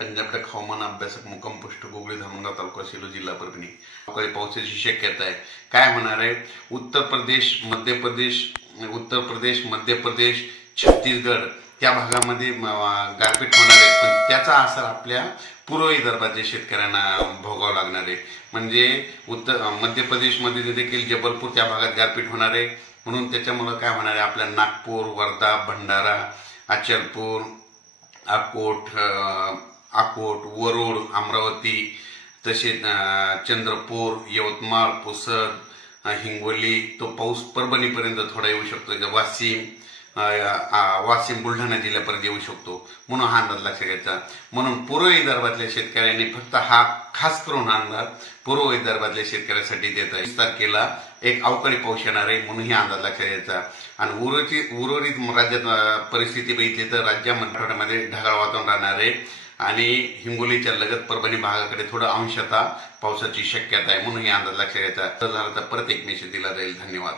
पंजाब तक हवामान अभ्यासक मुक्काम पोस्ट गोगळी धामणगाव तालुका सेलू जिल्हा परभणी। अवकाळी पावसाची शक्यता आहे। काय होणार आहे? उत्तर प्रदेश, मध्य प्रदेश, छत्तीसगड त्या भागामध्ये गारपीट होणार आहे, पण त्याचा असर आपल्या पूर्व विदर्भाच्या शेतकऱ्यांना भोगावा लागणार आहे। म्हणजे मध्य प्रदेशमध्ये देखील जबलपूर त्या भागात गारपीट होणार आहे, म्हणून त्याच्यामुळे काय होणार आहे, आपल्या नागपूर, वर्धा, भंडारा, अचलपूर, अकोट, वरोड, अमरावती, तसेच चंद्रपूर, यवतमाळ, पुसद, हिंगोली तो पाऊस परभणीपर्यंत थोडा येऊ शकतो। वाशिम बुलढाणा जिल्ह्यापर्यंत येऊ शकतो, म्हणून हा अंदाज लक्षात घ्यायचा। म्हणून पूर्व विदर्भातल्या शेतकऱ्यांनी फक्त हा खास करून अंदाज पूर्व विदर्भातल्या शेतकऱ्यांसाठी देत आहे। 20 तारखेला एक अवकाळी पाऊस येणार आहे, म्हणून ही अंदाज लक्षात घ्यायचा। आणि उर्वरित राज्यात परिस्थिती बघितली तर राज्यामध्ये ढगाळ वातावरण राहणार आहे आणि हिंगोलीच्या लगत परभणी भागाकडे थोडं अंशतः पावसाची शक्यता आहे, म्हणून ही अंदाज लक्षात घ्यायचा। झाला तर परत एक मेसेज दिला जाईल। धन्यवाद।